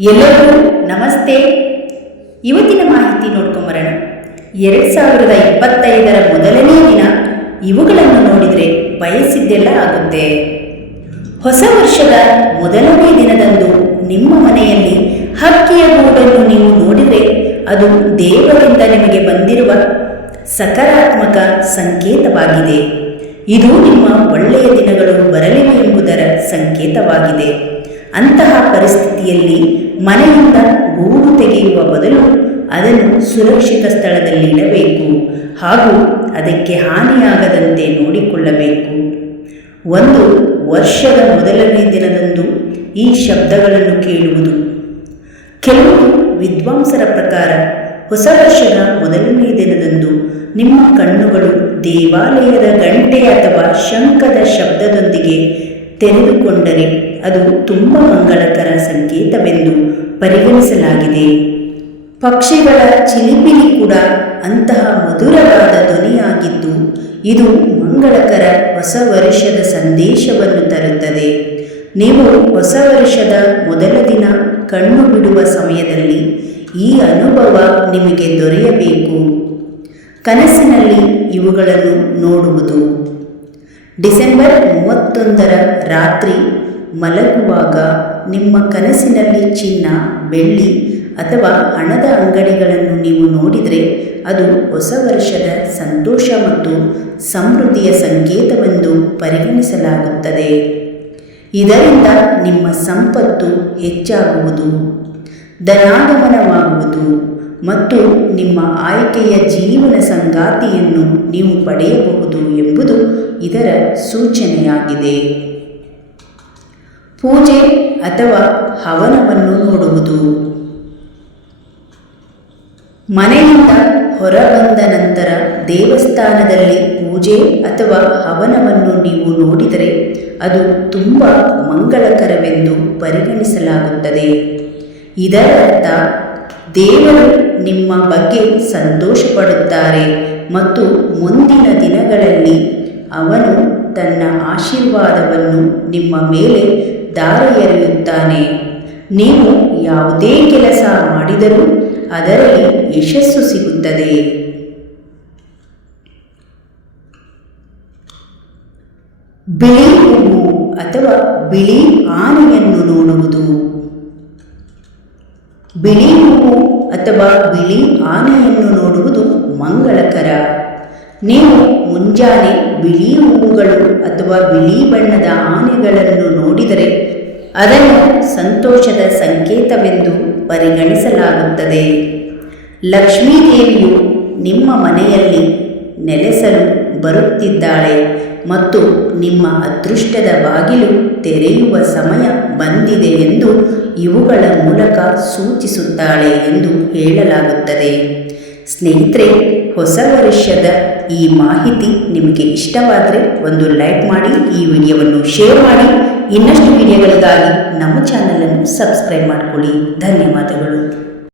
ಎಲ್ಲರಿಗೂ ನಮಸ್ತೆ. ಇವತ್ತಿನ ಮಾಹಿತಿ ನೋಡ್ಕೊಂಬರೋಣ. ಎರಡು ಸಾವಿರದ ಇಪ್ಪತ್ತೈದರ ಮೊದಲನೇ ದಿನ ಇವುಗಳನ್ನು ನೋಡಿದರೆ ಬಯಸಿದ್ದೆಲ್ಲ ಆಗುತ್ತೆ. ಹೊಸ ವರ್ಷದ ಮೊದಲನೇ ದಿನದಂದು ನಿಮ್ಮ ಮನೆಯಲ್ಲಿ ಹಕ್ಕಿಯ ಗೂಡನ್ನು ನೀವು ನೋಡಿದರೆ ಅದು ದೇವರಿಂದ ನಿಮಗೆ ಬಂದಿರುವ ಸಕಾರಾತ್ಮಕ ಸಂಕೇತವಾಗಿದೆ. ಇದು ನಿಮ್ಮ ಒಳ್ಳೆಯ ದಿನಗಳು ಬರಲಿವೆ ಎಂಬುದರ ಸಂಕೇತವಾಗಿದೆ. ಅಂತಹ ಪರಿಸ್ಥಿತಿಯಲ್ಲಿ ಮನೆಯಿಂದ ಗೂಡು ತೆಗೆಯುವ ಬದಲು ಅದನ್ನು ಸುರಕ್ಷಿತ ಸ್ಥಳದಲ್ಲಿ ಇಡಬೇಕು ಹಾಗೂ ಅದಕ್ಕೆ ಹಾನಿಯಾಗದಂತೆ ನೋಡಿಕೊಳ್ಳಬೇಕು. ಒಂದು ವರ್ಷದ ಮೊದಲನೇ ದಿನದಂದು ಈ ಶಬ್ದಗಳನ್ನು ಕೇಳುವುದು. ಕೆಲವು ವಿದ್ವಾಂಸರ ಪ್ರಕಾರ ಹೊಸ ವರ್ಷದ ಮೊದಲನೇ ದಿನದಂದು ನಿಮ್ಮ ಕಣ್ಣುಗಳು ದೇವಾಲಯದ ಗಂಟೆ ಅಥವಾ ಶಂಖದ ಶಬ್ದದೊಂದಿಗೆ ತೆರೆದುಕೊಂಡರೆ ಅದು ತುಂಬ ಮಂಗಳಕರ ಸಂಕೇತವೆಂದು ಪರಿಗಣಿಸಲಾಗಿದೆ. ಪಕ್ಷಿಗಳ ಚಿಲಿಪಿಲಿ ಕೂಡ ಅಂತಹ ಮಧುರವಾದ ಧ್ವನಿಯಾಗಿದ್ದು, ಇದು ಮಂಗಳಕರ ಹೊಸ ವರ್ಷದ ಸಂದೇಶವನ್ನು ತರುತ್ತದೆ. ನೀವು ಹೊಸ ವರ್ಷದ ಮೊದಲ ದಿನ ಕಣ್ಣು ಬಿಡುವ ಸಮಯದಲ್ಲಿ ಈ ಅನುಭವ ನಿಮಗೆ ದೊರೆಯಬೇಕು. ಕನಸಿನಲ್ಲಿ ಇವುಗಳನ್ನು ನೋಡುವುದು. ಡಿಸೆಂಬರ್ ಮೂವತ್ತೊಂದರ ರಾತ್ರಿ ಮಲಗುವಾಗ ನಿಮ್ಮ ಕನಸಿನಲ್ಲಿ ಚಿನ್ನ, ಬೆಳ್ಳಿ ಅಥವಾ ಹಣದ ಅಂಗಡಿಗಳನ್ನು ನೀವು ನೋಡಿದರೆ ಅದು ಹೊಸ ವರ್ಷದ ಸಂತೋಷ ಮತ್ತು ಸಮೃದ್ಧಿಯ ಸಂಕೇತವೆಂದು ಪರಿಗಣಿಸಲಾಗುತ್ತದೆ. ಇದರಿಂದ ನಿಮ್ಮ ಸಂಪತ್ತು ಹೆಚ್ಚಾಗುವುದು, ಧನಾಗಮನವಾಗುವುದು ಮತ್ತು ನಿಮ್ಮ ಆಯ್ಕೆಯ ಜೀವನ ಸಂಗಾತಿಯನ್ನು ನೀವು ಪಡೆಯಬಹುದು ಎಂಬುದು ಇದರ ಸೂಚನೆಯಾಗಿದೆ. ಪೂಜೆ ಅಥವಾ ಹವನವನ್ನು ನೋಡುವುದು. ಮನೆಯಿಂದ ಹೊರಬಂದ ನಂತರ ದೇವಸ್ಥಾನದಲ್ಲಿ ಪೂಜೆ ಅಥವಾ ಹವನವನ್ನು ನೀವು ನೋಡಿದರೆ ಅದು ತುಂಬ ಮಂಗಳಕರವೆಂದು ಪರಿಗಣಿಸಲಾಗುತ್ತದೆ. ಇದರರ್ಥ, ದೇವರು ನಿಮ್ಮ ಬಗ್ಗೆ ಸಂತೋಷಪಡುತ್ತಾರೆ ಮತ್ತು ಮುಂದಿನ ದಿನಗಳಲ್ಲಿ ಅವನು ತನ್ನ ಆಶೀರ್ವಾದವನ್ನು ನಿಮ್ಮ ಮೇಲೆ ದಾರಿ ಎರೆಯುತ್ತಾನೆ. ನೀವು ಯಾವುದೇ ಕೆಲಸ ಮಾಡಿದರೂ ಅದರಲ್ಲಿ ಯಶಸ್ಸು ಸಿಗುತ್ತದೆ. ಬಿಳಿ ಹೂವು ಅಥವಾ ಬಿಳಿ ಆನೆಯನ್ನು ನೋಡುವುದು. ಬಿಳಿ ಹೂವು ಅಥವಾ ಬಿಳಿ ಆನೆಯನ್ನು ನೋಡುವುದು ಮಂಗಳಕರ. ನೀವು ಮುಂಜಾನೆ ಬಿಳಿ ಹೂವುಗಳು ಅಥವಾ ಬಿಳಿ ಬಣ್ಣದ ಆನೆಗಳನ್ನು ನೋಡಿದರೆ ಅದನ್ನು ಸಂತೋಷದ ಸಂಕೇತವೆಂದು ಪರಿಗಣಿಸಲಾಗುತ್ತದೆ. ಲಕ್ಷ್ಮೀದೇವಿಯು ನಿಮ್ಮ ಮನೆಯಲ್ಲಿ ನೆಲೆಸಲು ಬರುತ್ತಿದ್ದಾಳೆ ಮತ್ತು ನಿಮ್ಮ ಅದೃಷ್ಟದ ಬಾಗಿಲು ತೆರೆಯುವ ಸಮಯ ಬಂದಿದೆ ಎಂದು ಇವುಗಳ ಮೂಲಕ ಸೂಚಿಸುತ್ತಾಳೆ ಎಂದು ಹೇಳಲಾಗುತ್ತದೆ. ಸ್ನೇಹಿತರೆ, ಹೊಸ ವರ್ಷದ ಈ ಮಾಹಿತಿ ನಿಮಗೆ ಇಷ್ಟವಾದರೆ ಒಂದು ಲೈಕ್ ಮಾಡಿ, ಈ ವಿಡಿಯೋವನ್ನು ಶೇರ್ ಮಾಡಿ. ಇನ್ನಷ್ಟು ವಿಡಿಯೋಗಳಿಗಾಗಿ ನಮ್ಮ ಚಾನಲನ್ನು ಸಬ್ಸ್ಕ್ರೈಬ್ ಮಾಡಿಕೊಳ್ಳಿ. ಧನ್ಯವಾದಗಳು.